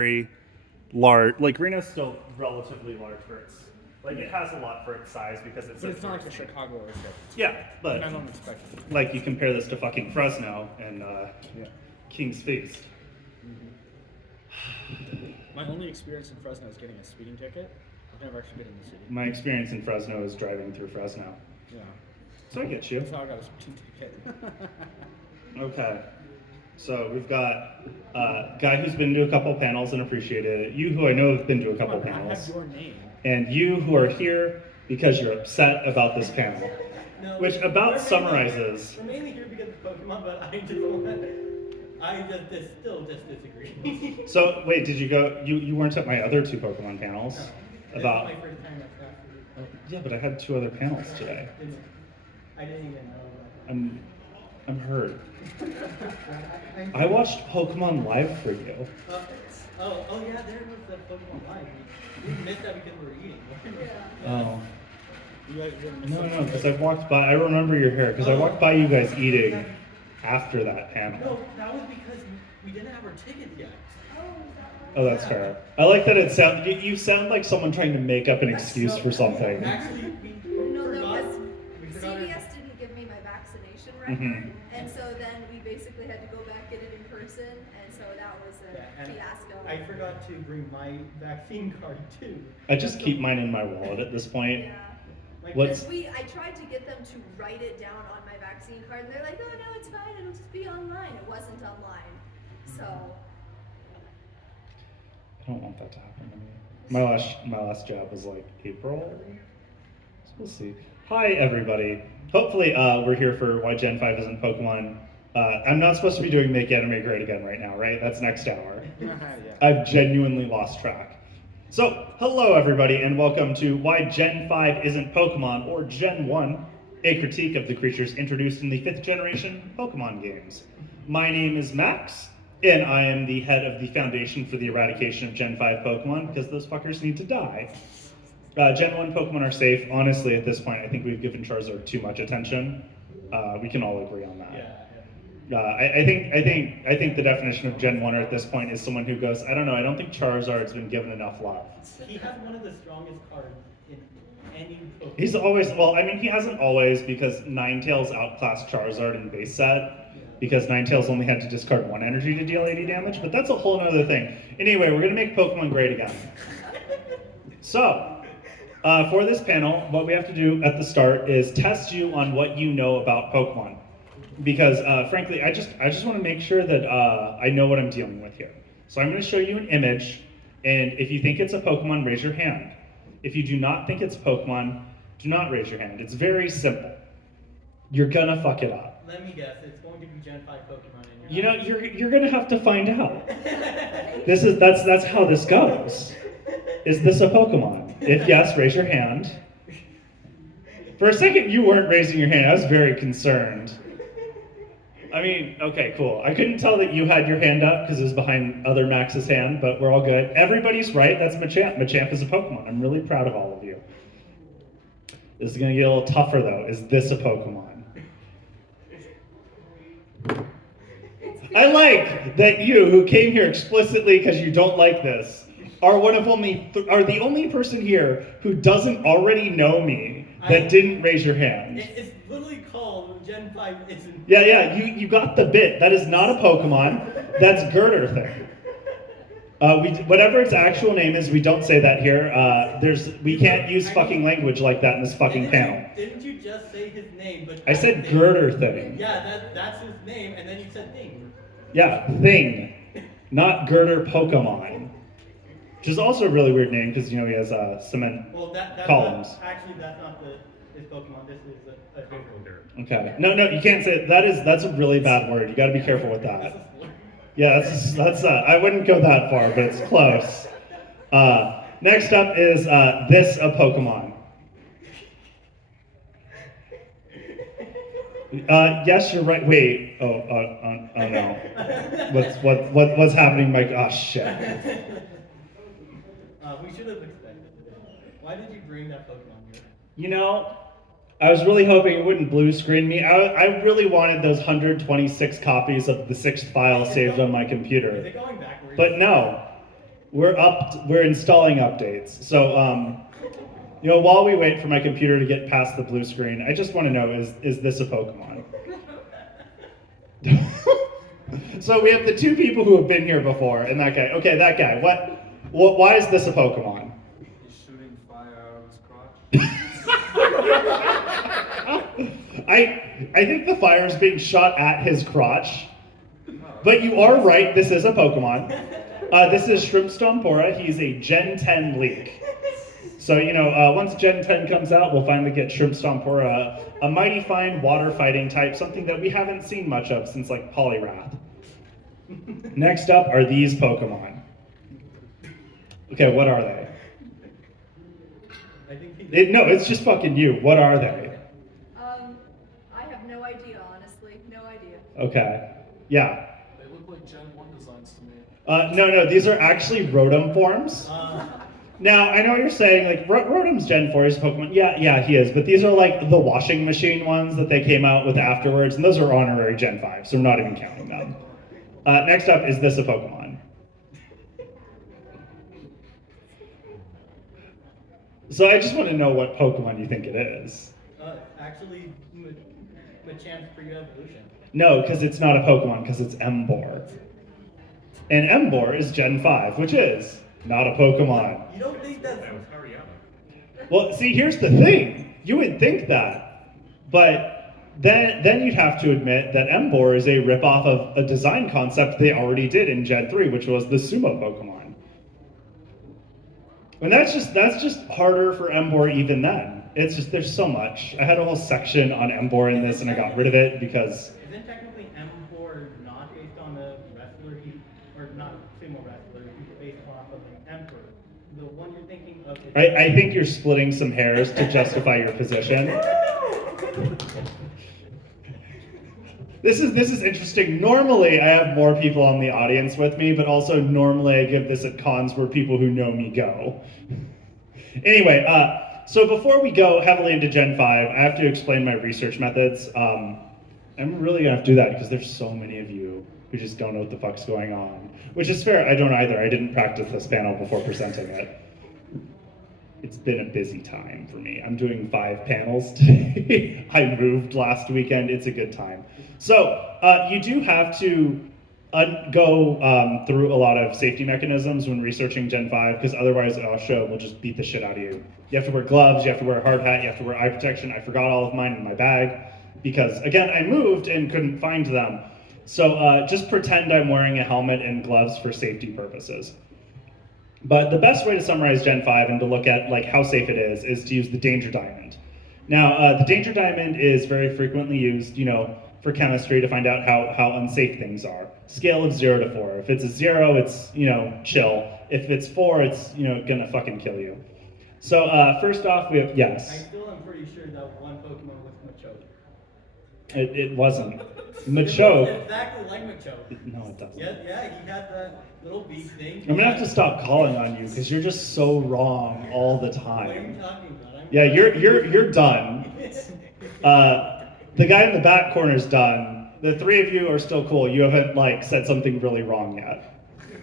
very large. Like Reno's still relatively large for its. Like it has a lot for its size because it's. But it's not like a Chicago or something. Yeah, but I don't expect it. like you compare this to fucking Fresno and King's Feast. My only experience in Fresno is getting a speeding ticket. I've never actually been in the city. My experience in Fresno is driving through Fresno. Yeah. So I get you. That's how I got a speeding ticket. Okay. So we've got a guy who's been to a couple panels and appreciated it. You who I know have been to a couple panels. I have your name. And you who are here because you're upset about this panel. No, which about summarizes. We're mainly here because of Pokemon, but I just still disagree. So wait, did you go? You weren't at my other two Pokemon panels? No, About. this is my first time at SNAFUCon. Yeah, but I had two other panels today. I didn't even know. I'm hurt. I watched Pokemon Live for you. Oh yeah, there was the Pokemon Live. We missed that because we were eating. Oh. You guys didn't miss No, something? because I walked by. I remember your hair because I walked by you guys eating after that panel. No, that was because we didn't have our tickets yet. Oh, that's fair. I like that it sound. You sound like someone trying to make up an excuse for something. Actually, No, forgot. because We forgot. CVS didn't give me my vaccination record, and so then we basically had to go back get it in person, and so that was a Yeah, and fiasco. I forgot to bring my vaccine card too. I just keep mine in my wallet at this point. Yeah. My What's- kids- I tried to get them to write it down on my vaccine card, and they're like, no, it's fine, it'll just be online. It wasn't online, so. I don't want that to happen to me. My last job was like April. So we'll see. Hi everybody. Hopefully we're here for why Gen 5 isn't Pokemon. I'm not supposed to be doing Make Anime Great Again right now, right? That's next hour. Yeah. I've genuinely lost track. So, hello everybody and welcome to Why Gen 5 Isn't Pokemon, or Gen 1, a critique of the creatures introduced in the 5th generation Pokemon games. My name is Max, and I am the head of the Foundation for the Eradication of Gen 5 Pokemon, because those fuckers need to die. Gen 1 Pokemon are safe. Honestly, at this point, I think we've given Charizard too much attention. We can all agree on that. Yeah. I think the definition of Gen 1 at this point is someone who goes, I don't know, I don't think Charizard's been given enough love. He has one of the strongest cards in any Pokemon. He's always, well, I mean, he hasn't always, because Ninetales outclassed Charizard in base set, because Ninetales only had to discard one energy to deal 80 damage, but that's a whole other thing. Anyway, we're gonna make Pokemon great again. So, for this panel, what we have to do at the start is test you on what you know about Pokemon. Because frankly, I just want to make sure that I know what I'm dealing with here. So I'm going to show you an image, and if you think it's a Pokemon, raise your hand. If you do not think it's a Pokemon, do not raise your hand. It's very simple. You're gonna fuck it up. Let me guess, it's going to be Gen 5 Pokemon. And You know, you're gonna have to find out. That's how this goes. Is this a Pokemon? If yes, raise your hand. For a second, you weren't raising your hand. I was very concerned. I mean, okay, cool. I couldn't tell that you had your hand up because it was behind other Max's hand, but we're all good. Everybody's right. That's Machamp. Machamp is a Pokemon. I'm really proud of all of you. This is going to get a little tougher, though. Is this a Pokemon? I like that you, who came here explicitly because you don't like this, are are the only person here who doesn't already know me that didn't raise your hand. It's literally called Gen 5 Isn't. Yeah, you got the bit. That is not a Pokemon. That's Girder thing. Whatever its actual name is, we don't say that here. We can't use fucking language like that in this fucking panel. Didn't you just say his name? But I said Girder thing. Yeah, that's his name, and then you said thing. Yeah, thing, not Girder Pokemon. Which is also a really weird name because, you know, he has cement columns. Actually, that's not his Pokemon. This is a different dirt. Okay. No, you can't say it. That's a really bad word. You got to be careful with that. Yeah, that's I wouldn't go that far, but it's close. Next up is this a Pokemon? Yes, you're right. Wait. Oh no. What's happening, Mike? Oh shit. We should have expected it. Why did you bring that Pokemon here? You know, I was really hoping it wouldn't blue screen me. I really wanted those 126 copies of the 6th file saved on my computer. Is it going backwards? But no. We're installing updates. So, while we wait for my computer to get past the blue screen, I just want to know, is this a Pokemon? So we have the two people who have been here before, and that guy. Okay, that guy. Why is this a Pokemon? He's shooting fire out of his crotch. I think the fire is being shot at his crotch. But you are right, this is a Pokemon. This is Shrimpstompora. He's a Gen 10 leak. So, once Gen 10 comes out, we'll finally get Shrimpstompora, a mighty fine water fighting type, something that we haven't seen much of since, like, Poliwrath. Next up are these Pokemon. Okay, what are they? I think No, it's just fucking you. What are they? I have no idea, honestly. No idea. Okay. Yeah. They look like Gen 1 designs to me. No, these are actually Rotom forms. Now, I know what you're saying, like, Rotom's Gen 4 is Pokemon. Yeah, he is. But these are, like, the washing machine ones that they came out with afterwards, and those are honorary Gen 5, so I'm not even counting them. Next up, is this a Pokemon? So I just want to know what Pokemon you think it is. Actually, Machamp pre-evolution. No, because it's not a Pokemon, because it's Emboar. And Emboar is Gen 5, which is not a Pokemon. You don't think that's... Well, see, here's the thing. You would think that, but then you'd have to admit that Emboar is a ripoff of a design concept they already did in Gen 3, which was the Sumo Pokemon. And that's just harder for Emboar even then. It's just, there's so much. I had a whole section on Emboar in this, and I got rid of it because... Isn't technically Emboar not based on a wrestler, or not sumo wrestler, he's based off of an emperor? The one you're thinking of... I think you're splitting some hairs to justify your position. This is interesting. Normally, I have more people on the audience with me, but also normally I give this at cons where people who know me go. Anyway, so before we go heavily into Gen 5, I have to explain my research methods. I'm really gonna have to do that because there's so many of you who just don't know what the fuck's going on. Which is fair, I don't either. I didn't practice this panel before presenting it. It's been a busy time for me. I'm doing 5 panels today. I moved last weekend. It's a good time. So you do have to go through a lot of safety mechanisms when researching Gen 5, because otherwise our show will just beat the shit out of you. You have to wear gloves, you have to wear a hard hat, you have to wear eye protection. I forgot all of mine in my bag because, again, I moved and couldn't find them. So just pretend I'm wearing a helmet and gloves for safety purposes. But the best way to summarize Gen 5 and to look at like how safe it is to use the danger diamond. Now, the danger diamond is very frequently used, for chemistry to find out how unsafe things are. Scale of 0 to 4. If it's a 0, it's, chill. If it's 4, it's, gonna fucking kill you. So first off, we have, yes. I still am pretty sure that one Pokemon was Machoke. It wasn't. It Machoke. looks exactly like Machoke. No, it doesn't. Yeah, he had that little beak thing. I'm gonna have to stop calling on you because you're just so wrong all the What are you time. talking about? Yeah, you're done. The guy in the back corner's done. The 3 of you are still cool. You haven't said something really wrong yet.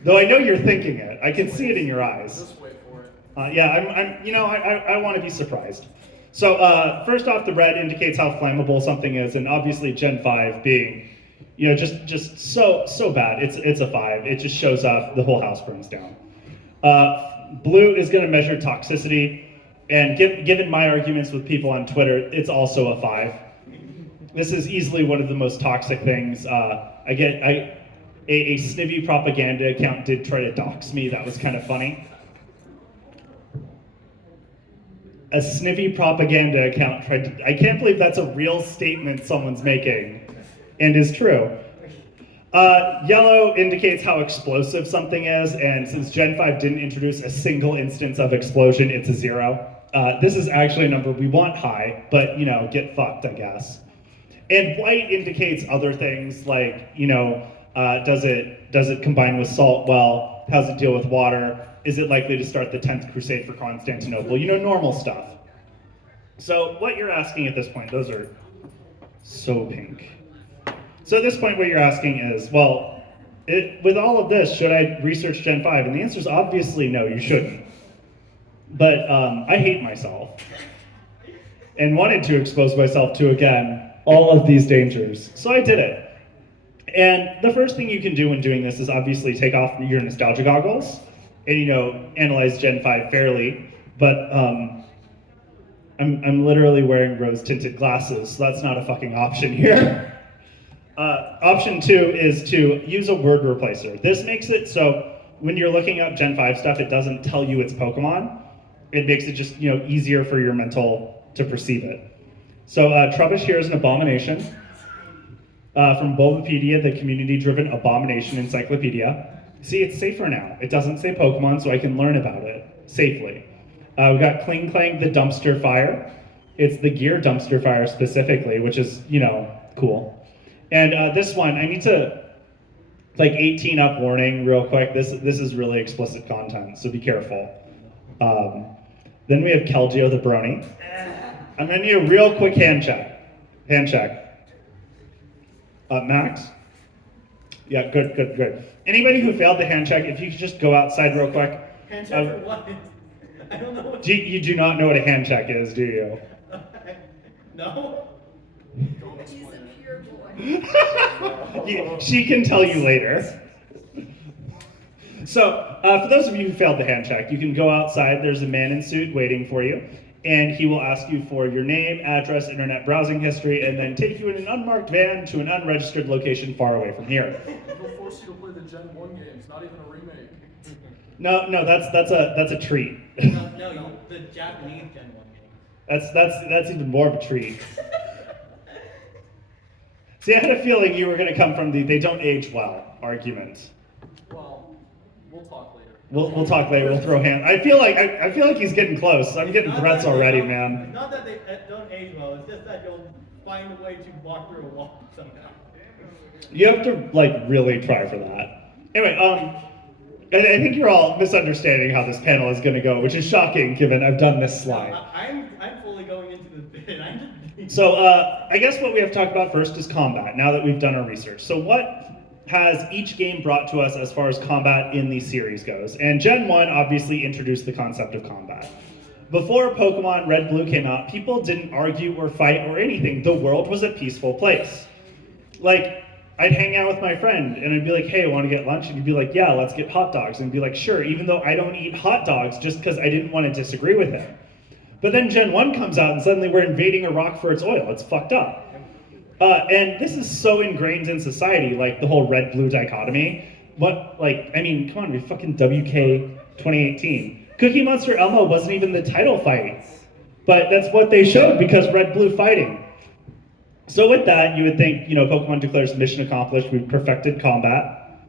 Though I know you're thinking it. I can see it in your eyes. Just wait for it. I want to be surprised. So first off, the red indicates how flammable something is, and obviously Gen 5 being, just so bad. It's a 5. It just shows up, the whole house burns down. Blue is going to measure toxicity, and given my arguments with people on Twitter, it's also a 5. This is easily one of the most toxic things. A snivy propaganda account did try to dox me. That was kind of funny. A snivy propaganda account tried to... I can't believe that's a real statement someone's making, and is true. Yellow indicates how explosive something is, and since Gen 5 didn't introduce a single instance of explosion, it's a 0. This is actually a number we want high, but, get fucked, I guess. And white indicates other things like, does it combine with salt well? How does it deal with water? Is it likely to start the 10th Crusade for Constantinople? Normal stuff. So what you're asking at this point, those are so pink. So at this point what you're asking is, well, with all of this, should I research Gen 5? And the answer is obviously no, you shouldn't. But I hate myself and wanted to expose myself to, again, all of these dangers. So I did it. And the first thing you can do when doing this is obviously take off your nostalgia goggles and, analyze Gen 5 fairly. But I'm literally wearing rose-tinted glasses, so that's not a fucking option here. Option 2 is to use a word replacer. This makes it so when you're looking up Gen 5 stuff, it doesn't tell you it's Pokemon. It makes it just easier for your mental to perceive it. So Trubbish here is an abomination. From Bulbapedia, the community-driven abomination encyclopedia. See, it's safer now. It doesn't say Pokemon, so I can learn about it safely. We got Kling Clang the Dumpster Fire. It's the gear Dumpster Fire specifically, which is, cool. And this one, I need to, 18 up warning real quick. This is really explicit content, so be careful. Then we have Keldeo the Brony. I'm gonna need a real quick hand check. Max? Yeah, good. Anybody who failed the hand check, if you could just go outside real quick. Hand check for what? I don't know what. You do not know what a hand check is, do you? No? He's a pure boy. She can tell you later. So, for those of you who failed the hand check, you can go outside. There's a man in suit waiting for you, and he will ask you for your name, address, internet browsing history, and then take you in an unmarked van to an unregistered location far away from here. He'll force you to play the Gen 1 games, not even a remake. No, that's a treat. No, the Japanese Gen 1 game. That's even more of a treat. See, I had a feeling you were going to come from the "they don't age well" argument. Well, we'll talk later. We'll talk later. We'll throw hands. I feel like he's getting close. I'm getting threats already, man. Not that they don't age well. It's just that you'll find a way to walk through a wall somehow. You have to really try for that. Anyway, I think you're all misunderstanding how this panel is going to go, which is shocking given I've done this slide. I'm fully going into the bit. So I guess what we have to talk about first is combat, now that we've done our research. So what has each game brought to us as far as combat in the series goes? And Gen 1 obviously introduced the concept of combat. Before Pokemon Red Blue came out, people didn't argue or fight or anything. The world was a peaceful place. I'd hang out with my friend and I'd be like, hey, want to get lunch? And he'd be like, yeah, let's get hot dogs. And I'd be like, sure, even though I don't eat hot dogs just because I didn't want to disagree with him. But then Gen 1 comes out and suddenly we're invading a rock for its oil. It's fucked up. And this is so ingrained in society, the whole red-blue dichotomy. Come on, we fucking WK 2018. Cookie Monster Elmo wasn't even the title fight. But that's what they showed because red-blue fighting. So with that, you would think, Pokemon declares mission accomplished, we've perfected combat,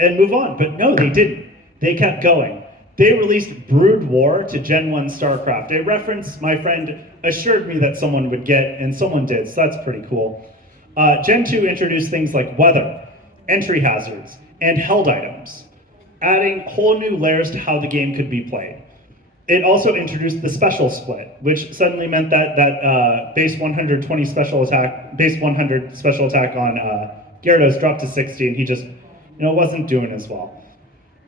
and move on. But no, they didn't. They kept going. They released Brood War to Gen 1 StarCraft, a reference my friend assured me that someone would get, and someone did, so that's pretty cool. Gen 2 introduced things like weather, entry hazards, and held items, adding whole new layers to how the game could be played. It also introduced the special split, which suddenly meant that base 120 special attack, base 100 special attack on Gyarados dropped to 60, and he just, wasn't doing as well.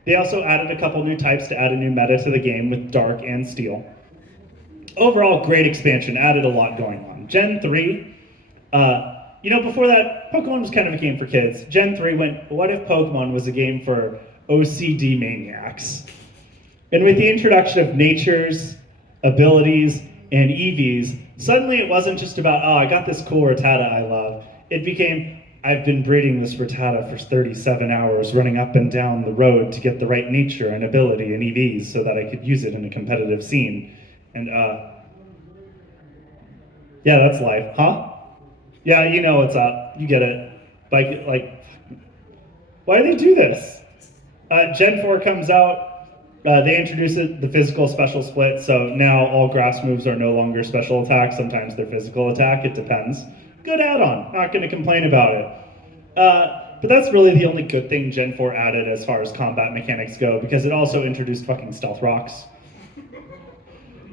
They also added a couple new types to add a new meta to the game with Dark and Steel. Overall, great expansion, added a lot going on. Gen 3, before that, Pokemon was kind of a game for kids. Gen 3 went, what if Pokemon was a game for OCD maniacs? And with the introduction of natures, abilities, and EVs, suddenly it wasn't just about, I got this cool Rattata I love. It became, I've been breeding this Rattata for 37 hours, running up and down the road to get the right nature and ability and EVs so that I could use it in a competitive scene. And, yeah, that's life. Huh? Yeah, you know what's up. You get it. Why do they do this? Gen 4 comes out. They introduce the physical special split, so now all grass moves are no longer special attack. Sometimes they're physical attack, it depends. Good add-on, not going to complain about it. But that's really the only good thing Gen 4 added as far as combat mechanics go, because it also introduced fucking stealth rocks.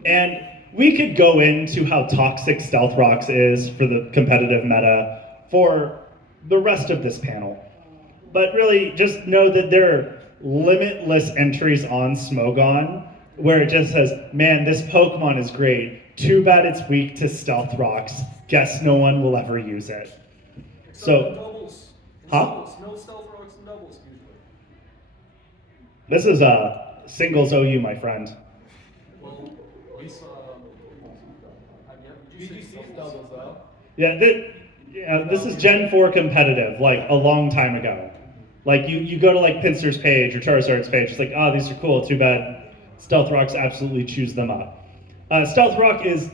And we could go into how toxic stealth rocks is for the competitive meta for the rest of this panel. But really, just know that there are limitless entries on Smogon where it just says, man, this Pokemon is great. Too bad it's weak to Stealth Rocks. Guess no one will ever use it. Except So- in doubles. In Huh? Doubles. No stealth rocks in doubles usually. This is singles OU, my friend. Well, it's Did you see doubles though? Yeah, this is Gen 4 competitive, like a long time ago. Like you go to like Pinsir's page or Charizard's page, it's like, oh, these are cool, too bad Stealth Rocks absolutely chews them up. Stealth Rock is,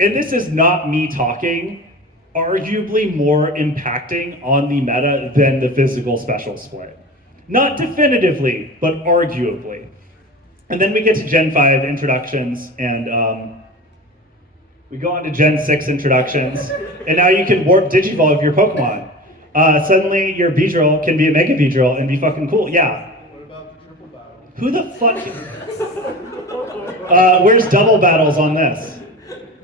and this is not me talking, arguably more impacting on the meta than the physical special split. Not definitively, but arguably. And then we get to Gen 5 introductions, and we go on to Gen 6 introductions, and now you can warp Digivolve your Pokemon. Suddenly your Beedrill can be a Mega Beedrill and be fucking cool. Yeah. What about the triple battle? Who the fuck? Where's double battles on this?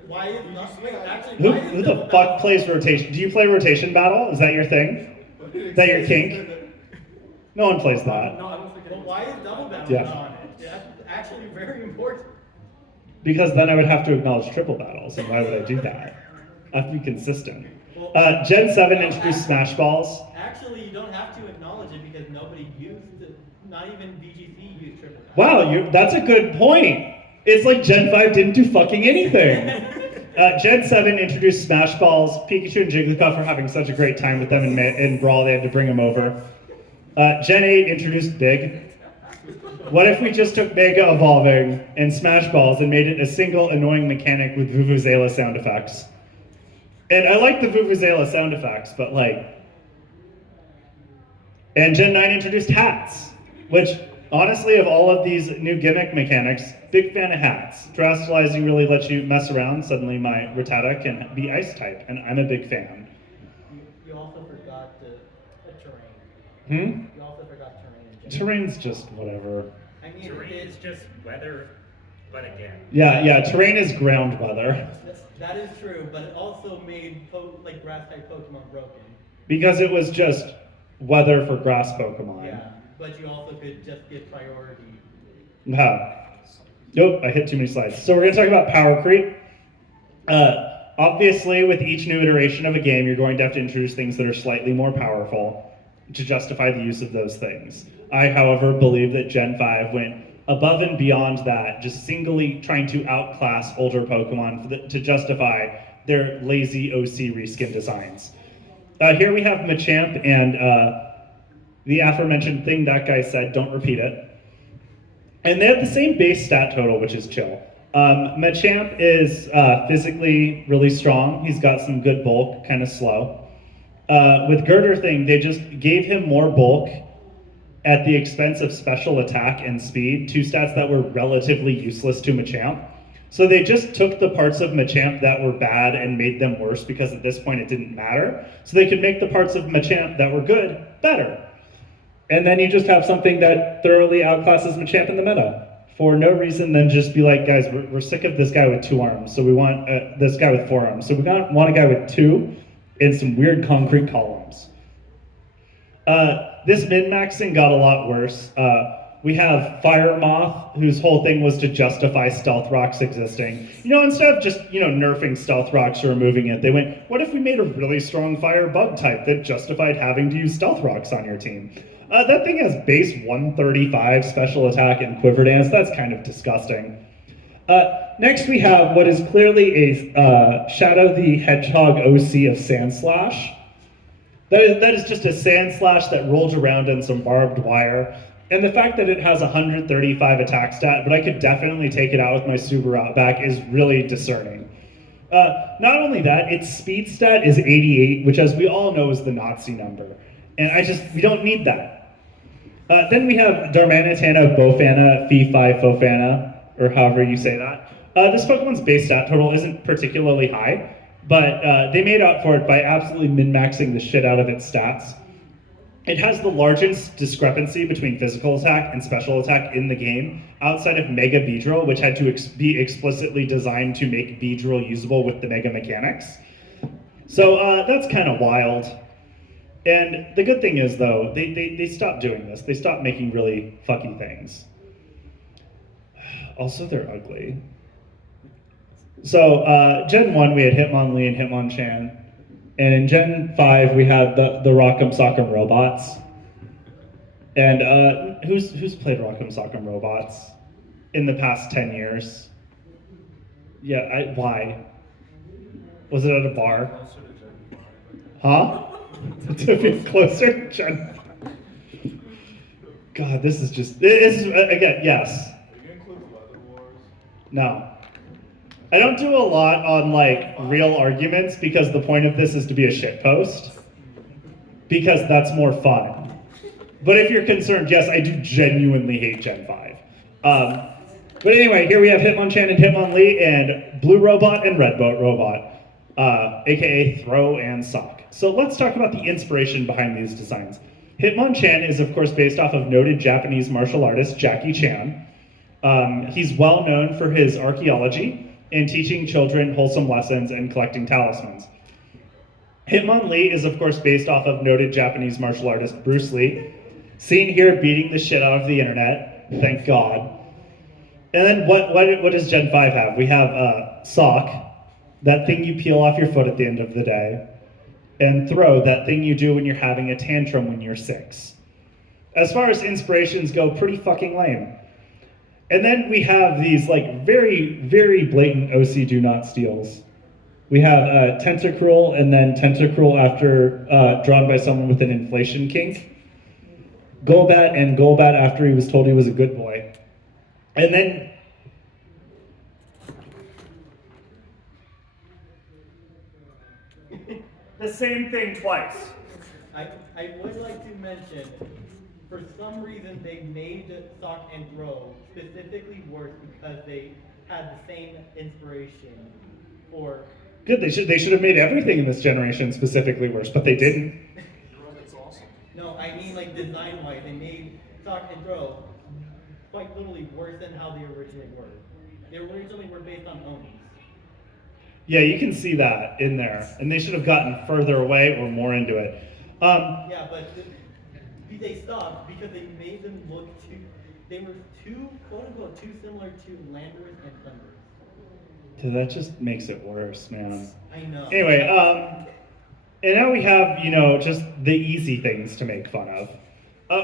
Why is not, wait, actually, Who, why is who double the battle- fuck plays rotation? Do you play rotation battle? Is that your thing? Is that your kink? No one plays that. No, I don't think Well, it why is double battle Yeah. not on it? That's actually very important. Because then I would have to acknowledge triple battles, and why would I do that? I have to be consistent. Gen 7 introduced Smash Balls. Actually, you don't have to acknowledge it because nobody used it. Not even VGC used triple battle. Wow, that's a good point. It's like Gen 5 didn't do fucking anything. Gen 7 introduced Smash Balls. Pikachu and Jigglypuff were having such a great time with them in Brawl, they had to bring them over. Gen 8 introduced Big. What if we just took Mega Evolving and Smash Balls and made it a single annoying mechanic with Vuvuzela sound effects? And I like the Vuvuzela sound effects, but like... And Gen 9 introduced hats, which honestly, of all of these new gimmick mechanics, big fan of hats. Terastallizing really lets you mess around. Suddenly my Rattata can be ice type, and I'm a big fan. You also forgot the terrain. Hmm? You also forgot terrain. in general. Terrain's just whatever. I mean, Terrain is just weather, but again. Yeah, terrain is ground weather. that is true, but it also made like grass type Pokemon broken. Because it was just weather for grass Pokemon. Yeah, but you also could just get priority. Nope, I hit too many slides. So we're going to talk about power creep. Obviously, with each new iteration of a game, you're going to have to introduce things that are slightly more powerful to justify the use of those things. I, however, believe that Gen 5 went above and beyond that, just singly trying to outclass older Pokemon to justify their lazy OC reskin designs. Here we have Machamp and the aforementioned thing that guy said, don't repeat it. And they have the same base stat total, which is chill. Machamp is physically really strong. He's got some good bulk, kind of slow. With Girder Thing, they just gave him more bulk at the expense of special attack and speed, two stats that were relatively useless to Machamp. So they just took the parts of Machamp that were bad and made them worse because at this point it didn't matter. So they could make the parts of Machamp that were good better. And then you just have something that thoroughly outclasses Machamp in the meta for no reason than just be like, guys, we're sick of this guy with 2 arms, so we want this guy with 4 arms. So we want a guy with 2 and some weird concrete columns. This min-maxing got a lot worse. We have Fire Moth, whose whole thing was to justify Stealth Rocks existing. Instead of just, nerfing Stealth Rocks or removing it, they went, what if we made a really strong Fire Bug type that justified having to use Stealth Rocks on your team? That thing has base 135 special attack and quiver dance. That's kind of disgusting. Next we have what is clearly a Shadow the Hedgehog OC of Sandslash. That is just a Sandslash that rolls around in some barbed wire. And the fact that it has 135 attack stat, but I could definitely take it out with my Subaru Outback, is really discerning. Not only that, its speed stat is 88, which as we all know is the Nazi number. And we don't need that. Then we have Darmanitan, Bofana, Fee-Fi, Fofana, or however you say that. This Pokemon's base stat total isn't particularly high, but they made up for it by absolutely min-maxing the shit out of its stats. It has the largest discrepancy between physical attack and special attack in the game, outside of Mega Beedrill, which had to be explicitly designed to make Beedrill usable with the Mega mechanics. So that's kind of wild. And the good thing is, though, they stopped doing this. They stopped making really fucky things. Also, they're ugly. So, Gen 1, we had Hitmonlee and Hitmonchan. And in Gen 5, we had the Rock'em Sock'em Robots. And who's played Rock'em Sock'em Robots in the past 10 years? Yeah, why? Was it at a bar? Closer to Gen 5. Huh? To be closer to Gen 5. God, this is just, again, yes. Are you include Weather Wars? No. I don't do a lot on like real arguments because the point of this is to be a shitpost. Because that's more fun. But if you're concerned, yes, I do genuinely hate Gen 5. But anyway, here we have Hitmonchan and Hitmonlee and Blue Robot and Red Robot, aka Throw and Sock. So let's talk about the inspiration behind these designs. Hitmonchan is of course based off of noted Japanese martial artist Jackie Chan. He's well known for his archaeology and teaching children wholesome lessons and collecting talismans. Hitmonlee is of course based off of noted Japanese martial artist Bruce Lee, seen here beating the shit out of the internet, thank God. And then what does Gen 5 have? We have Sock, that thing you peel off your foot at the end of the day, and Throw, that thing you do when you're having a tantrum when you're 6. As far as inspirations go, pretty fucking lame. And then we have these like very, very blatant OC do not steals. We have Tentacruel and then Tentacruel after drawn by someone with an inflation kink. Golbat and Golbat after he was told he was a good boy. And then the same thing twice. I would like to mention, for some reason they made Sock and Throw specifically worse because they had the same inspiration for... Good, they should have made everything in this generation specifically worse, but they didn't. You're right, it's awesome. No, I mean like design-wise, they made Sock and Throw quite literally worse than how they originally were. They originally were based on Onis. Yeah, you can see that in there, and they should have gotten further away or more into it. Yeah, but they stopped because they made them look too. They were too, quote unquote, too similar to Landorus and Thunderous. Dude, that just makes it worse, man. I know. Anyway, and now we have, just the easy things to make fun of.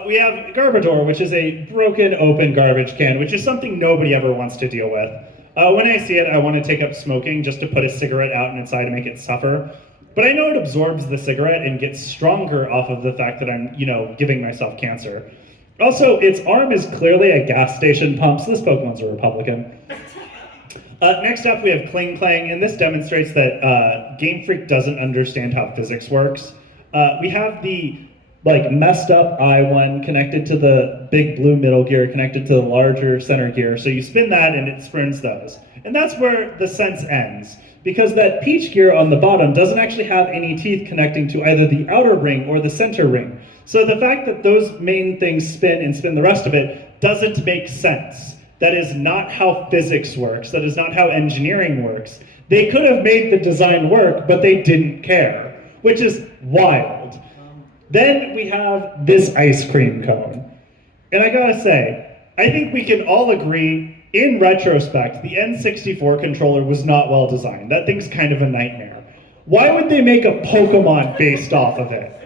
We have Garbodor, which is a broken, open garbage can, which is something nobody ever wants to deal with. When I see it, I want to take up smoking just to put a cigarette out and inside to make it suffer. But I know it absorbs the cigarette and gets stronger off of the fact that I'm, giving myself cancer. Also, its arm is clearly a gas station pump, so this Pokemon's a Republican. Next up, we have Kling Klang, and this demonstrates that Game Freak doesn't understand how physics works. We have the messed up I1 connected to the big blue middle gear, connected to the larger center gear. So you spin that and it spins those. And that's where the sense ends. Because that peach gear on the bottom doesn't actually have any teeth connecting to either the outer ring or the center ring. So the fact that those main things spin and spin the rest of it doesn't make sense. That is not how physics works. That is not how engineering works. They could have made the design work, but they didn't care, which is wild. Then we have this ice cream cone. And I gotta say, I think we can all agree, in retrospect, the N64 controller was not well designed. That thing's kind of a nightmare. Why would they make a Pokemon based off of it?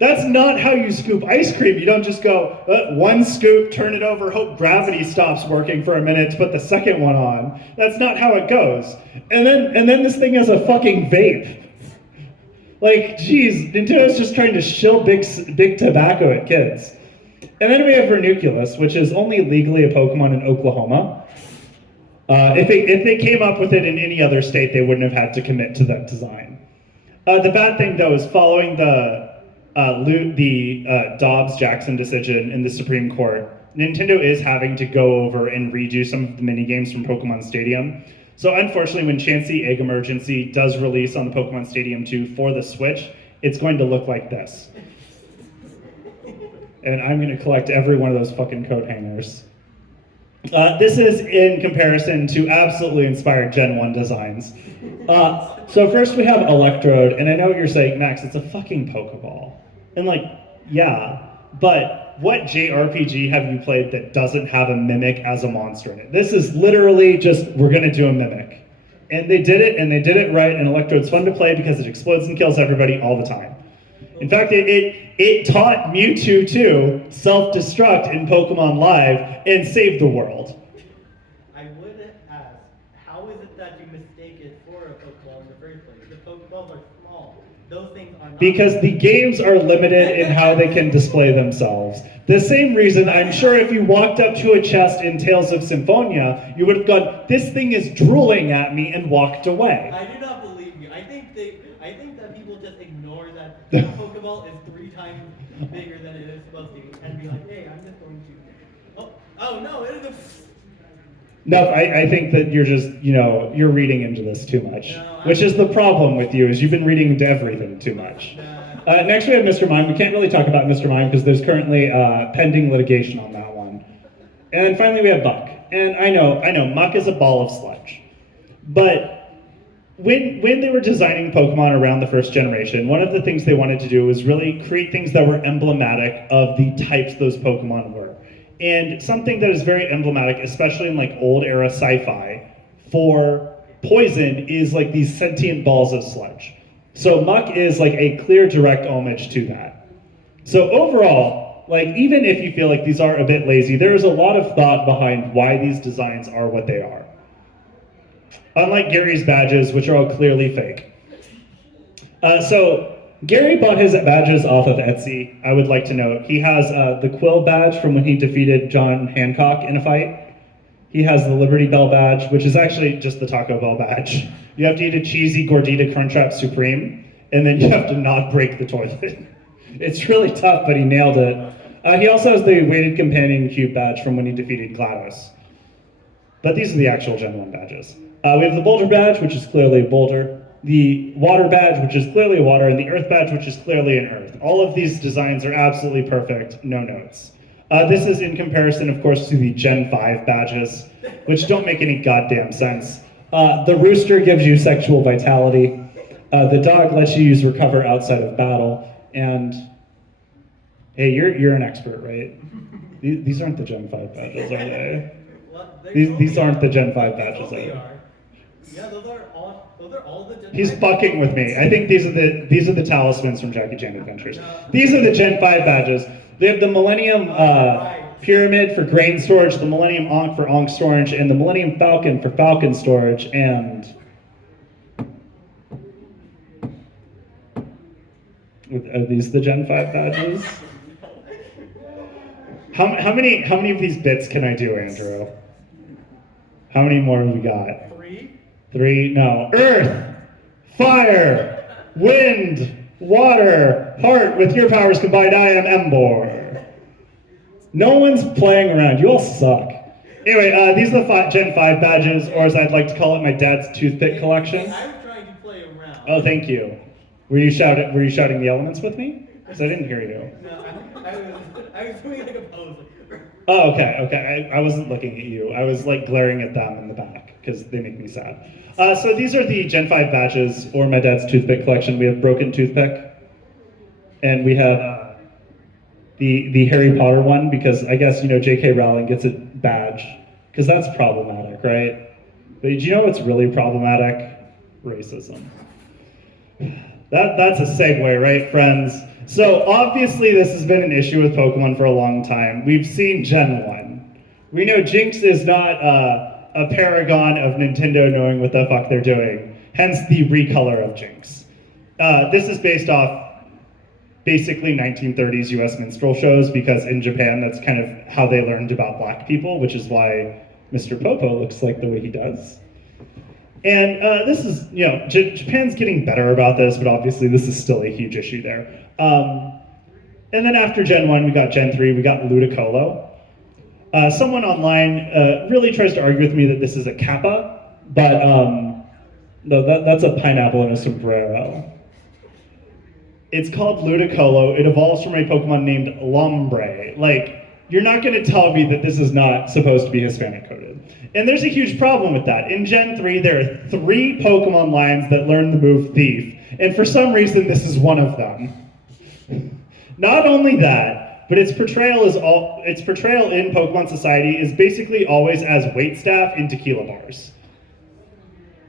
That's not how you scoop ice cream. You don't just go, one scoop, turn it over, hope gravity stops working for a minute to put the second one on. That's not how it goes. And then this thing has a fucking vape. Like, geez, Nintendo's just trying to shill big tobacco at kids. And then we have Ranunculus, which is only legally a Pokemon in Oklahoma. If they came up with it in any other state, they wouldn't have had to commit to that design. The bad thing, though, is following the Dobbs-Jackson decision in the Supreme Court, Nintendo is having to go over and redo some of the minigames from Pokemon Stadium. So unfortunately, when Chansey Egg Emergency does release on the Pokemon Stadium 2 for the Switch, it's going to look like this. And I'm going to collect every one of those fucking coat hangers. This is in comparison to absolutely inspired Gen 1 designs. So first we have Electrode, and I know what you're saying, Max, it's a fucking Pokeball. And like, yeah, but what JRPG have you played that doesn't have a Mimic as a monster in it? This is literally just, we're gonna do a Mimic. And they did it, and they did it right, and Electrode's fun to play because it explodes and kills everybody all the time. In fact, it taught Mewtwo to self-destruct in Pokemon Live and save the world. I would ask, how is it that you mistake it for a Pokeball in the first place? The Pokeballs are small. Those things are not. Because the games are limited in how they can display themselves. The same reason, I'm sure if you walked up to a chest in Tales of Symphonia, you would have gone, this thing is drooling at me, and walked away. I do not believe you. I think that people just ignore that the Pokeball is 3 times bigger than it is supposed to, and be like, hey, I'm just going to. Oh no, it is a. No, I think that you're just, you're reading into this too much. No, Which is the problem with you, is you've been reading into everything too much. Next we have Mr. Mime. We can't really talk about Mr. Mime because there's currently pending litigation on that one. And then finally we have Buck. And I know, Muck is a ball of sludge. But when they were designing Pokemon around the first generation, one of the things they wanted to do was really create things that were emblematic of the types those Pokemon were. And something that is very emblematic, especially in like old era sci-fi, for poison is like these sentient balls of sludge. So Muck is like a clear, direct homage to that. So overall, like even if you feel like these are a bit lazy, there is a lot of thought behind why these designs are what they are. Unlike Gary's badges, which are all clearly fake. So Gary bought his badges off of Etsy, I would like to note. He has the Quill badge from when he defeated John Hancock in a fight. He has the Liberty Bell badge, which is actually just the Taco Bell badge. You have to eat a cheesy Gordita Crunchwrap Supreme, and then you have to not break the toilet. It's really tough, but he nailed it. He also has the Weighted Companion Cube badge from when he defeated GLaDOS. But these are the actual Gen 1 badges. We have the Boulder badge, which is clearly a boulder, the Water badge, which is clearly a water, and the Earth badge, which is clearly an Earth. All of these designs are absolutely perfect, no notes. This is in comparison, of course, to the Gen 5 badges, which don't make any goddamn sense. The Rooster gives you sexual vitality. The Dog lets you use Recover outside of battle. And, hey, you're an expert, right? These aren't the Gen 5 badges, are they? These aren't the Gen 5 badges, are they? Yeah, those are all the Gen 5. He's fucking with me. I think these are the talismans from Jackie Chan Adventures. These are the Gen 5 badges. They have the Millennium Pyramid for grain storage, the Millennium Ankh for Ankh storage, and the Millennium Falcon for Falcon storage, and are these the Gen 5 badges? How many of these bits can I do, Andrew? How many more have we got? 3? No. Earth, fire, wind, water, heart. With your powers combined, I am Embor. No one's playing around. You all suck. Anyway, these are the Gen 5 badges, or as I'd like to call it, my dad's toothpick collection. I was trying to play around. Oh, thank you. Were you shouting the elements with me? Because I didn't hear you. No, I was doing like a pose. Oh, okay. I wasn't looking at you. I was like glaring at them in the back because they make me sad. So these are the Gen 5 badges, or my dad's toothpick collection. We have Broken Toothpick, and we have the Harry Potter one, because I guess, J.K. Rowling gets a badge, because that's problematic, right? But do you know what's really problematic? Racism. That's a segue, right, friends? So obviously this has been an issue with Pokemon for a long time. We've seen Gen 1. We know Jinx is not a paragon of Nintendo knowing what the fuck they're doing, hence the recolor of Jinx. This is based off basically 1930s US minstrel shows, because in Japan that's kind of how they learned about black people, which is why Mr. Popo looks like the way he does. And this is, Japan's getting better about this, but obviously this is still a huge issue there. And then after Gen 1, we got Gen 3, we got Ludicolo. Someone online really tries to argue with me that this is a Kappa, but no, that's a pineapple and a sombrero. It's called Ludicolo. It evolves from a Pokemon named Lombre. Like, You're not going to tell me that this is not supposed to be Hispanic coded. And there's a huge problem with that. In Gen 3, there are 3 Pokemon lines that learn the move Thief, and for some reason, this is one of them. Not only that, but its portrayal in Pokemon Society is basically always as waitstaff in tequila bars.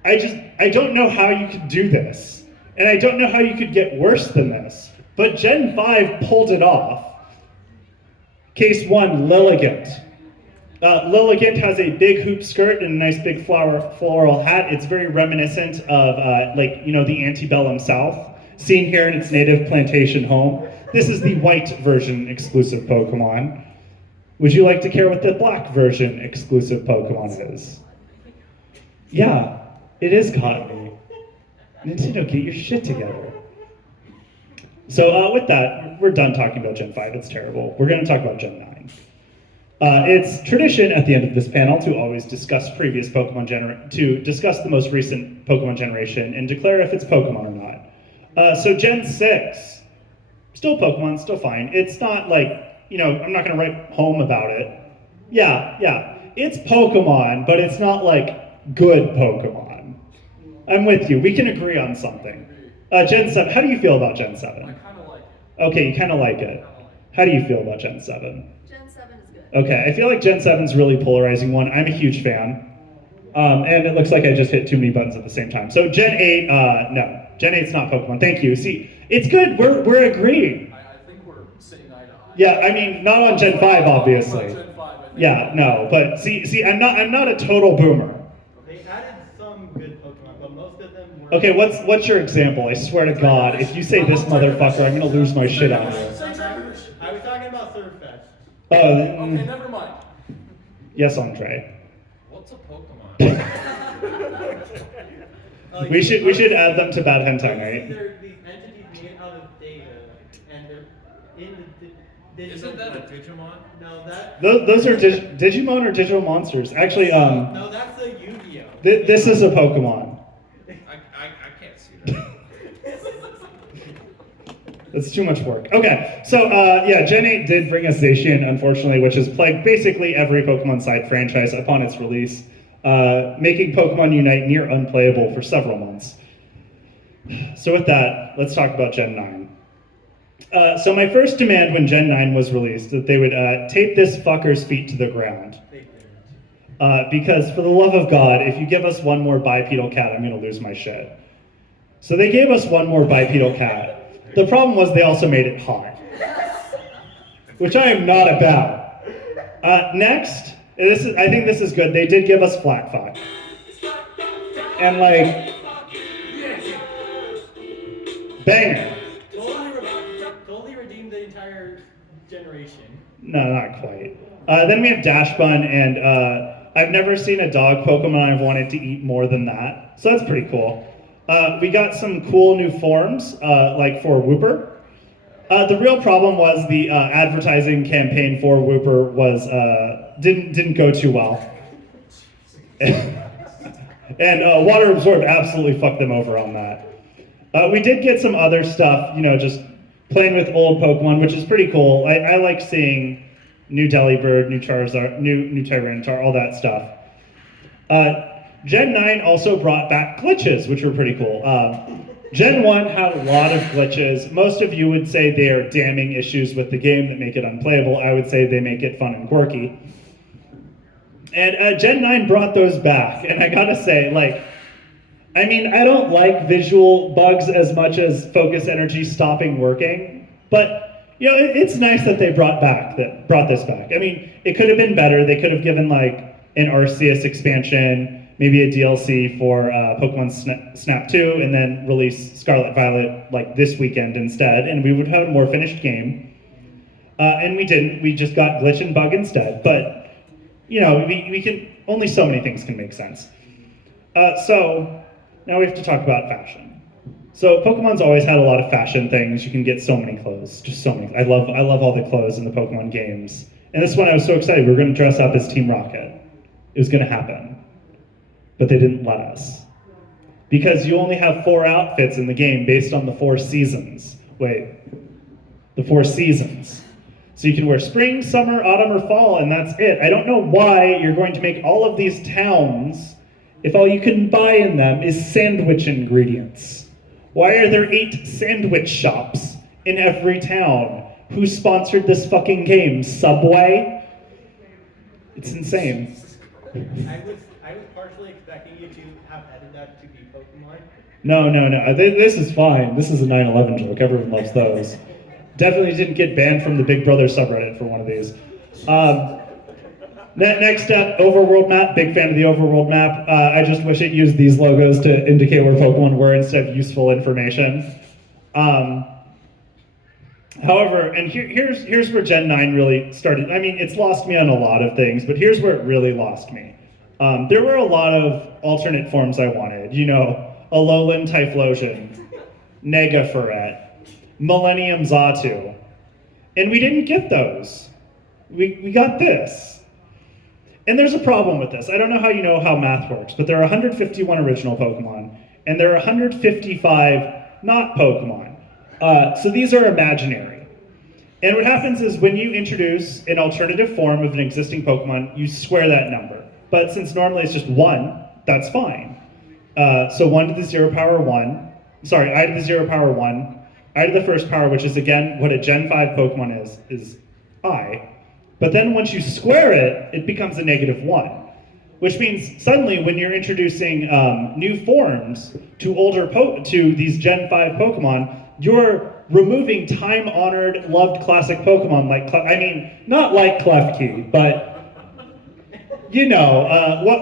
I don't know how you could do this, and I don't know how you could get worse than this, but Gen 5 pulled it off. Case 1, Lilligant. Lilligant has a big hoop skirt and a nice big floral hat. It's very reminiscent of the antebellum South, seen here in its native plantation home. This is the white version exclusive Pokemon. Would you like to care what the black version exclusive Pokemon is? Yeah, it is Cottonee. Nintendo, get your shit together. So with that, we're done talking about Gen 5. It's terrible. We're going to talk about Gen 9. It's tradition at the end of this panel to always discuss discuss the most recent Pokemon generation and declare if it's Pokemon or not. So Gen 6, still Pokemon, still fine. It's not like, I'm not going to write home about it. Yeah, it's Pokemon, but it's not like good Pokemon. I'm with you. We can agree on something. Gen 7, how do you feel about Gen 7? I kind of like it. Okay, you kind of like it. How do you feel about Gen 7? Gen 7 is good. Okay, I feel like Gen 7's really polarizing one. I'm a huge fan. And it looks like I just hit too many buttons at the same time. So Gen 8, no. Gen 8's not Pokemon. Thank you. See, it's good. We're agreeing. I think we're seeing eye to eye. Yeah, I mean, not on Gen 5, obviously. Gen 5, I think. Yeah, no, but see, I'm not a total boomer. They added some good Pokemon, but most of them were... Okay, what's your example? I swear to God, if you say this motherfucker, I'm gonna lose my shit out of you. I was talking about Surfetch. Oh, Okay, never mind. yes, Andre. What's a Pokemon? We should add them to Bad Hentai Night. They're these entities made out of data, and they're in the digital... Isn't that a Digimon? No, that... Those are Digimon or digital monsters. Actually, No, that's a Yu-Gi-Oh! This is a Pokemon. I can't see that. That's too much work. Okay, so Gen 8 did bring us Zacian, unfortunately, which has plagued basically every Pokemon side franchise upon its release, making Pokemon Unite near unplayable for several months. So with that, let's talk about Gen 9. So my first demand when Gen 9 was released that they would tape this fucker's feet to the ground. Because for the love of God, if you give us one more bipedal cat, I'm gonna lose my shit. So they gave us one more bipedal cat. The problem was they also made it hot, which I am not about. Next, I think this is good. They did give us Flat Fox. And banger. Totally redeemed the entire generation. No, not quite. Then we have Dash Bun, and I've never seen a dog Pokemon I've wanted to eat more than that. So that's pretty cool. We got some cool new forms, like for Wooper. The real problem was the advertising campaign for Wooper was didn't go too well. And Water Absorb absolutely fucked them over on that. We did get some other stuff, just playing with old Pokemon, which is pretty cool. I like seeing new Delibird, new Charizard, new Tyranitar, all that stuff. Gen 9 also brought back glitches, which were pretty cool. Gen 1 had a lot of glitches. Most of you would say they are damning issues with the game that make it unplayable. I would say they make it fun and quirky. And Gen 9 brought those back, and I gotta say, I don't like visual bugs as much as focus energy stopping working, but it's nice that they brought this back. I mean, it could have been better. They could have given an Arceus expansion, maybe a DLC for Pokemon Snap 2, and then release Scarlet Violet this weekend instead, and we would have a more finished game. And we didn't. We just got glitch and bug instead. But we can only so many things can make sense. So now we have to talk about fashion. So Pokemon's always had a lot of fashion things. You can get so many clothes, just so many. I love all the clothes in the Pokemon games. And this one I was so excited. We were going to dress up as Team Rocket. It was going to happen. But they didn't let us. Because you only have 4 outfits in the game based on the 4 seasons. Wait, the 4 seasons. So you can wear spring, summer, autumn, or fall, and that's it. I don't know why you're going to make all of these towns if all you can buy in them is sandwich ingredients. Why are there 8 sandwich shops in every town? Who sponsored this fucking game? Subway? It's insane. I was partially expecting you to have added that to be Pokemon. No. This is fine. This is a 9/11 joke. Everyone loves those. Definitely didn't get banned from the Big Brother subreddit for one of these. Next up, overworld map. Big fan of the overworld map. I just wish it used these logos to indicate where Pokemon were instead of useful information. However, and here's where Gen 9 really started. I mean, it's lost me on a lot of things, but here's where it really lost me. There were a lot of alternate forms I wanted. You know, Alolan Typhlosion, Negafuret, Millennium Xatu. And we didn't get those. We got this. And there's a problem with this. I don't know how you know how math works, but there are 151 original Pokemon, and there are 155 not Pokemon. So these are imaginary. And what happens is when you introduce an alternative form of an existing Pokemon, you square that number. But since normally it's just 1, that's fine. So 1 to the 0 power 1. Sorry, I to the 0 power 1. I to the first power, which is again what a Gen 5 Pokemon is I. But then once you square it, it becomes a -1. Which means suddenly when you're introducing new forms to these Gen 5 Pokemon, you're removing time-honored, loved classic Pokemon like, not like Klefki, but you know,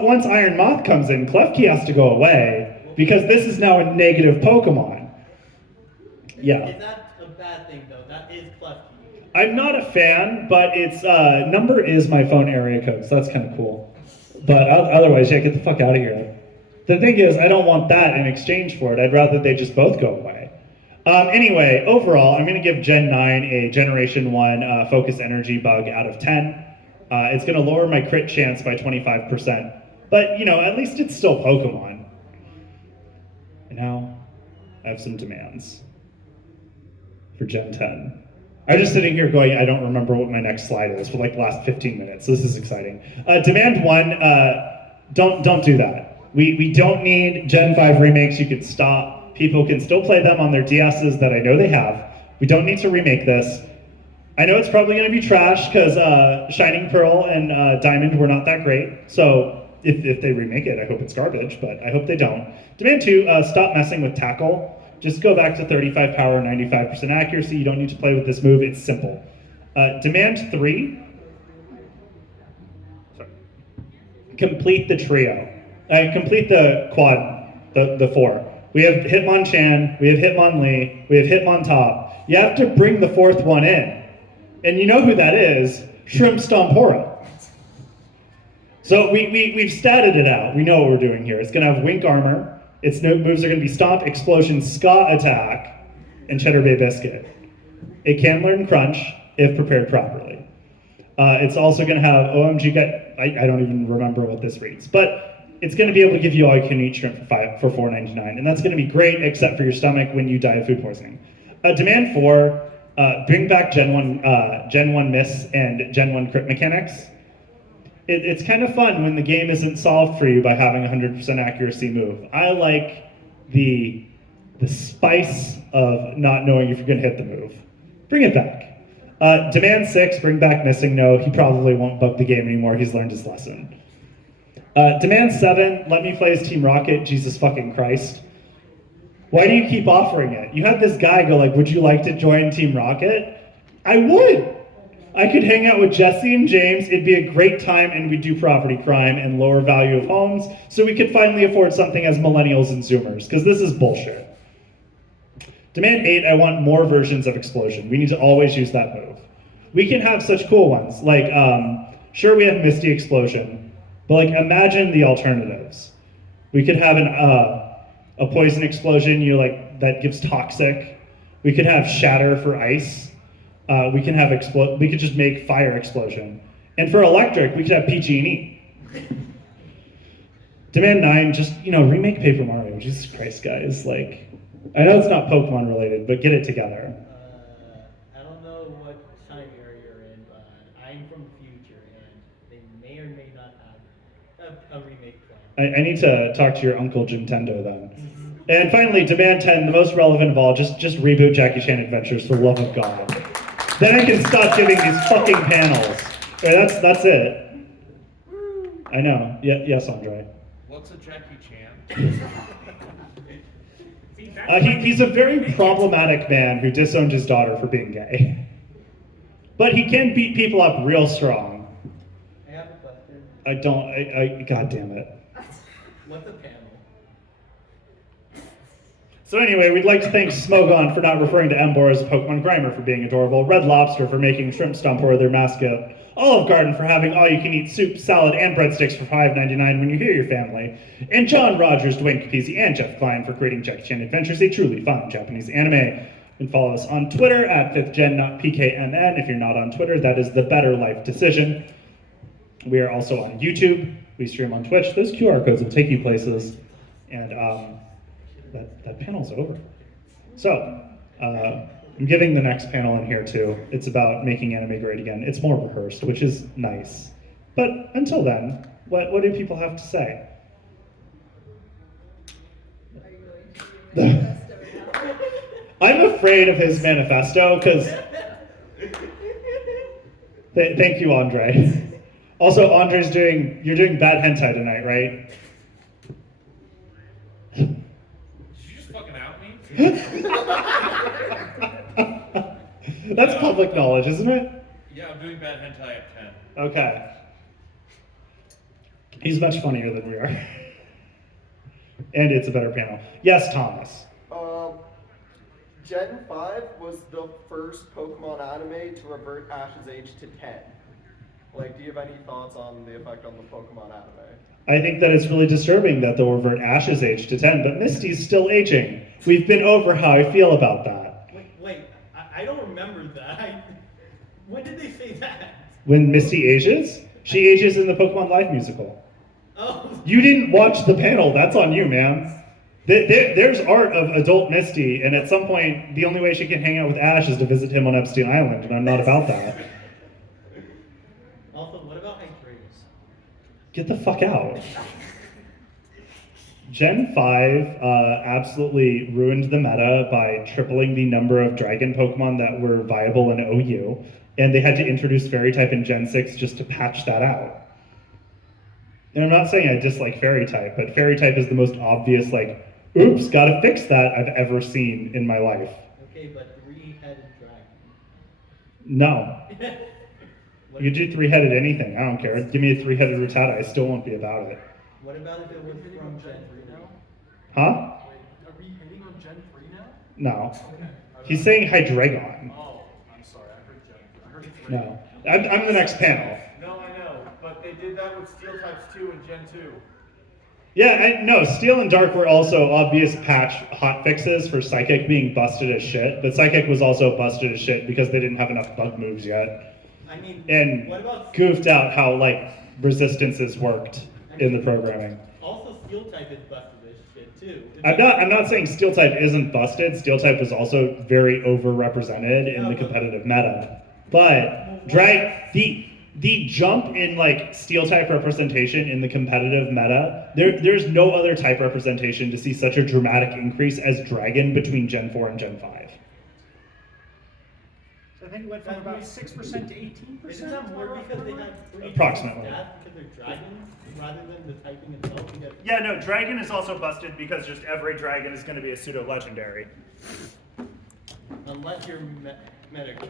once Iron Moth comes in, Klefki has to go away because this is now a negative Pokemon. Yeah. Is that a bad thing though? That is Klefki. I'm not a fan, but its number is my phone area code, so that's kind of cool. But otherwise, yeah, get the fuck out of here. The thing is, I don't want that in exchange for it. I'd rather they just both go away. Anyway, overall, I'm going to give Gen 9 a Generation 1 Focus Energy bug out of 10. It's going to lower my crit chance by 25%. But, you know, at least it's still Pokemon. And now, I have some demands for Gen 10. I'm just sitting here going, I don't remember what my next slide is for like the last 15 minutes. This is exciting. Demand 1, don't do that. We don't need Gen 5 remakes. You can stop. People can still play them on their DSs that I know they have. We don't need to remake this. I know it's probably going to be trash because Shining Pearl and Diamond were not that great. So if they remake it, I hope it's garbage, but I hope they don't. Demand 2, stop messing with Tackle. Just go back to 35 power, 95% accuracy. You don't need to play with this move. It's simple. Demand 3, complete the trio. Complete the quad, the 4. We have Hitmonchan, we have Hitmonlee, we have Hitmontop. You have to bring the 4th one in. And you know who that is? Shrimp Stompora. So we've statted it out. We know what we're doing here. It's going to have Wink Armor. Its moves are going to be Stomp, Explosion, Ska Attack, and Cheddar Bay Biscuit. It can learn Crunch if prepared properly. It's also going to have OMG Gut. I don't even remember what this reads, but it's going to be able to give you all you can eat shrimp for $4.99, and that's going to be great except for your stomach when you die of food poisoning. Demand 4, bring back Gen 1 Miss and Gen 1 Crit mechanics. It's kind of fun when the game isn't solved for you by having a 100% accuracy move. I like the spice of not knowing if you're going to hit the move. Bring it back. Demand 6, bring back Missing No. He probably won't bug the game anymore. He's learned his lesson. Demand 7, let me play as Team Rocket. Jesus fucking Christ. Why do you keep offering it? You had this guy go like, would you like to join Team Rocket? I would. I could hang out with Jesse and James. It'd be a great time, and we'd do property crime and lower value of homes, so we could finally afford something as millennials and Zoomers, because this is bullshit. Demand 8, I want more versions of Explosion. We need to always use that move. We can have such cool ones, like, sure we have Misty Explosion, but like imagine the alternatives. We could have a Poison Explosion, that gives Toxic. We could have Shatter for Ice. We could just make Fire Explosion. And for Electric, we could have PG&E. Demand 9, just, remake Paper Mario. Jesus Christ, guys. Like, I know it's not Pokemon related, but get it together. I don't know what time area you're in, a remake plan. I need to talk to your uncle Nintendo then. And finally, demand 10, the most relevant of all, just reboot Jackie Chan Adventures for the love of God. Then I can stop giving these fucking panels. Okay, that's it. I know. Yeah, yes, Andre. What's a Jackie Chan? He's a very problematic man who disowned his daughter for being gay. But he can beat people up real strong. I have a question. God damn it. What's a panel? So anyway, we'd like to thank Smogon for not referring to Embor as a Pokemon Grimer for being adorable, Red Lobster for making Shrimp Stomper their mascot, Olive Garden for having all-you-can-eat soup, salad, and breadsticks for $5.99 when you're here, your family, and John Rogers, Dwayne Capizzi, and Jeff Klein for creating Jackie Chan Adventures, a truly fun Japanese anime. You can follow us on Twitter at 5thGen, not PKNN. If you're not on Twitter, that is the better life decision. We are also on YouTube. We stream on Twitch. Those QR codes will take you places. And that panel's over. So, I'm giving the next panel in here too. It's about making anime great again. It's more rehearsed, which is nice. But until then, what do people have to say? Are you going to do your manifesto now? I'm afraid of his manifesto because. Thank you, Andre. Also, you're doing bad hentai tonight, right? Did you just fucking out me? That's public knowledge, isn't it? Yeah, I'm doing bad hentai at 10. Okay. He's much funnier than we are. And it's a better panel. Yes, Thomas. Gen 5 was the first Pokemon anime to revert Ash's age to 10. Like, do you have any thoughts on the effect on the Pokemon anime? I think that it's really disturbing that they'll revert Ash's age to 10, but Misty's still aging. We've been over how I feel about that. Wait, I don't remember that. When did they say that? When Misty ages, she ages in the Pokemon Live musical. Oh. You didn't watch the panel, that's on you, man. There's art of adult Misty, and at some point, the only way she can hang out with Ash is to visit him on Epstein Island, and I'm not about that. Also, what about Hydreigus? Get the fuck out. Gen 5 absolutely ruined the meta by tripling the number of dragon Pokemon that were viable in OU, and they had to introduce Fairy type in Gen 6 just to patch that out. And I'm not saying I dislike Fairy type, but Fairy type is the most obvious, like, oops, gotta fix that I've ever seen in my life. Okay, but three-headed dragon. No. You do three-headed anything, I don't care. Give me a three-headed Rattata, I still won't be about it. What about if it was from Gen 3 now? Huh? Wait, are we hitting on Gen 3 now? No. Okay. He's saying Hydreigon. Oh, I'm sorry, I heard Gen 3. I heard 3. No. I'm the next panel. No, I know, but they did that with Steel types 2 and Gen 2. Yeah, no, Steel and Dark were also obvious patch hot fixes for Psychic being busted as shit, but Psychic was also busted as shit because they didn't have enough bug moves yet. I mean, And what about goofed out how, like, resistances worked in the programming. Also, Steel type is busted as shit too. I'm not saying Steel type isn't busted. Steel type is also very overrepresented in the competitive meta. But the jump in like Steel type representation in the competitive meta, there's no other type representation to see such a dramatic increase as Dragon between Gen 4 and Gen 5. So I think it went from about 6% to 18%. Isn't that more because they have three Approximately. stats because they're dragons rather than the typing itself? Because Yeah, no, Dragon is also busted because just every dragon is going to be a pseudo-legendary. unless you're Metagross.